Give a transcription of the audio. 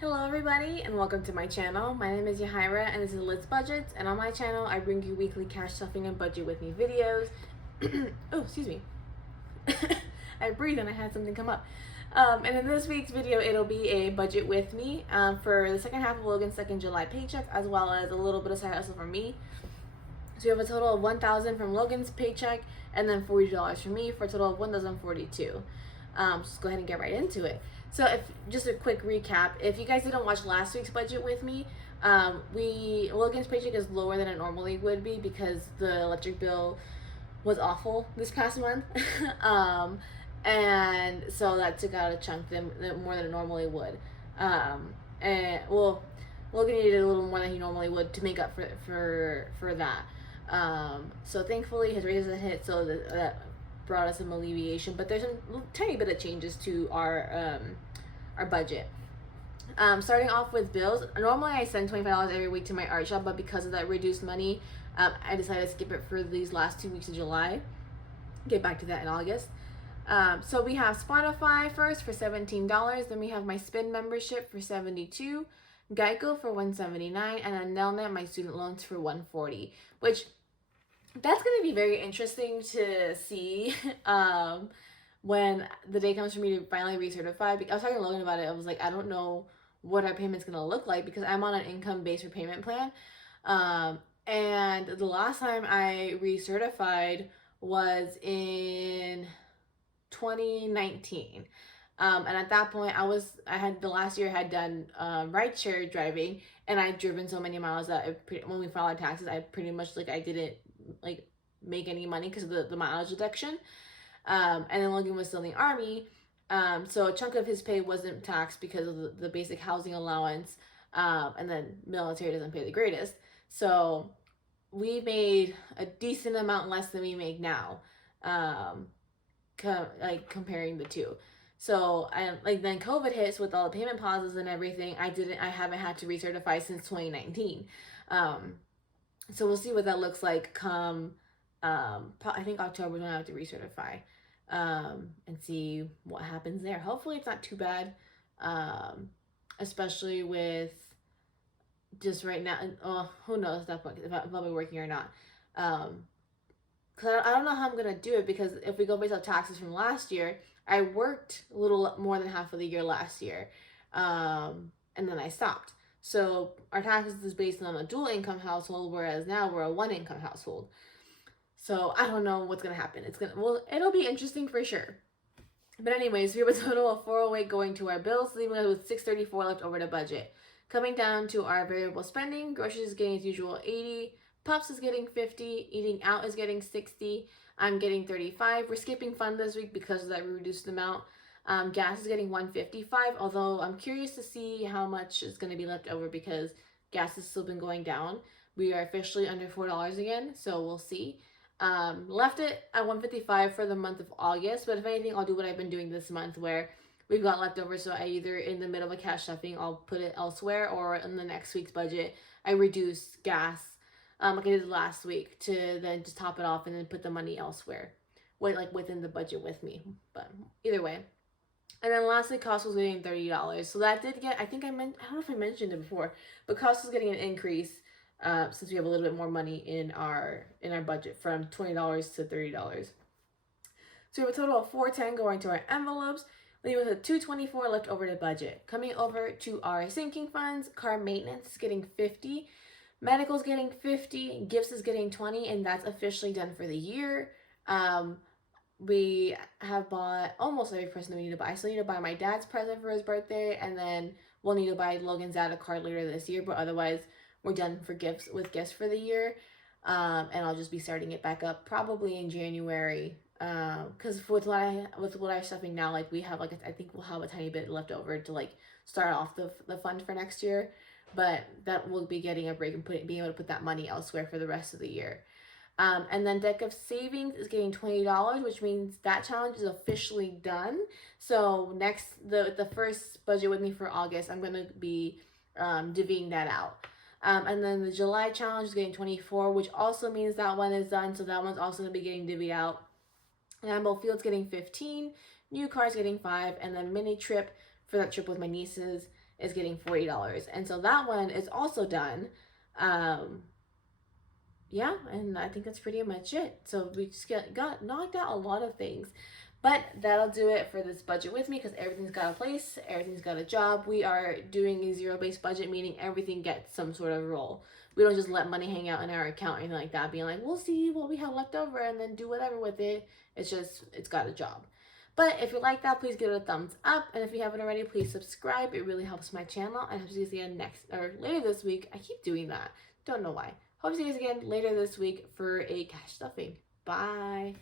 Hello everybody and welcome to my channel. My name is Yahaira and this is Liz Budgets, and on my channel I bring you weekly cash stuffing and budget with me videos. Oh, excuse me. I breathed and I had something come up. And in this week's video it'll be a budget with me for the second half of Logan's second July paycheck, as well as a little bit of side hustle from me. So we have a total of $1,000 from Logan's paycheck and then $40 from me for a total of $1,042. Just go ahead and get right into it. So if just a quick recap, if you guys didn't watch last week's budget with me, Logan's paycheck is lower than it normally would be because the electric bill was awful this past month. And so that took out a chunk more than it normally would. And well, Logan needed a little more than he normally would to make up for that. So thankfully his raises had hit, so that brought us some alleviation. But there's some tiny bit of changes to our budget. Starting off with bills, normally I send $25 every week to my art shop, but because of that reduced money, I decided to skip it for these last 2 weeks of July. Get back to that in August. So we have Spotify first for $17. Then we have my Spin membership for $72, Geico for $179, and then Nelnet, my student loans, for $140. Which that's going to be very interesting to see when the day comes for me to finally recertify. I was talking to Logan about it. I was like, I don't know what our payment's going to look like because I'm on an income-based repayment plan. And the last time I recertified was in 2019. And at that point the last year I had done rideshare driving, and I'd driven so many miles that when we filed our taxes, I pretty much I didn't make any money because of the mileage deduction. And then Logan was still in the army, so a chunk of his pay wasn't taxed because of the basic housing allowance, and then military doesn't pay the greatest. So we made a decent amount less than we make now, comparing the two. So then COVID hits with all the payment pauses and everything. I haven't had to recertify since 2019. So we'll see what that looks like come I think October when I have to recertify, and see what happens there. Hopefully it's not too bad, especially with just right now. Who knows at that point if I'll be working or not. Because I don't know how I'm gonna do it, because if we go based off taxes from last year, I worked a little more than half of the year last year, and then I stopped. So our taxes is based on a dual income household, whereas now we're a one income household. So I don't know what's gonna happen. It'll be interesting for sure. But anyways, we have a total of 408 going to our bills, leaving us with 634 left over to budget. Coming down to our variable spending, groceries is getting as usual 80, pups is getting 50, eating out is getting 60, I'm getting 35. We're skipping fun this week because of that reduced amount. Gas is getting 155, although I'm curious to see how much is going to be left over because gas has still been going down. We are officially under $4 again, so we'll see. Left it at 155 for the month of August, but if anything, I'll do what I've been doing this month where we've got leftovers, so I either in the middle of a cash stuffing, I'll put it elsewhere, or in the next week's budget, I reduce gas, like I did last week, to then just top it off and then put the money elsewhere, within the budget with me. But either way. And then lastly, Costco's getting $30. So that did get, I don't know if I mentioned it before, but Costco's getting an increase since we have a little bit more money in our budget from $20 to $30. So we have a total of $410 going to our envelopes, leaving us with $224 left over to budget. Coming over to our sinking funds, car maintenance is getting $50, medical's getting $50, gifts is getting $20, and that's officially done for the year. We have bought almost every present that we need to buy. I still need to buy my dad's present for his birthday, and then we'll need to buy Logan's dad a card later this year, but otherwise we're done with gifts for the year. And I'll just be starting it back up probably in January. Because with what I'm stuffing now, we have I think we'll have a tiny bit left over to start off the fund for next year, but that will be getting a break and being able to put that money elsewhere for the rest of the year. And then deck of savings is getting $20, which means that challenge is officially done. So the first budget with me for August, I'm gonna be divvying that out. And then the July challenge is getting 24, which also means that one is done. So that one's also gonna be getting divvied out. Lambeau Field's getting 15, new car's getting 5, and then mini trip for that trip with my nieces is getting $40. And so that one is also done. Yeah, and I think that's pretty much it. So we just got knocked out a lot of things. But that'll do it for this budget with me because everything's got a place, everything's got a job. We are doing a zero-based budget, meaning everything gets some sort of role. We don't just let money hang out in our account or anything like that, being like, we'll see what we have left over and then do whatever with it. It's just, it's got a job. But if you like that, please give it a thumbs up. And if you haven't already, please subscribe. It really helps my channel. And I hope to see you again next or later this week. I keep doing that. Don't know why. Hope to see you guys again later this week for a cash stuffing. Bye.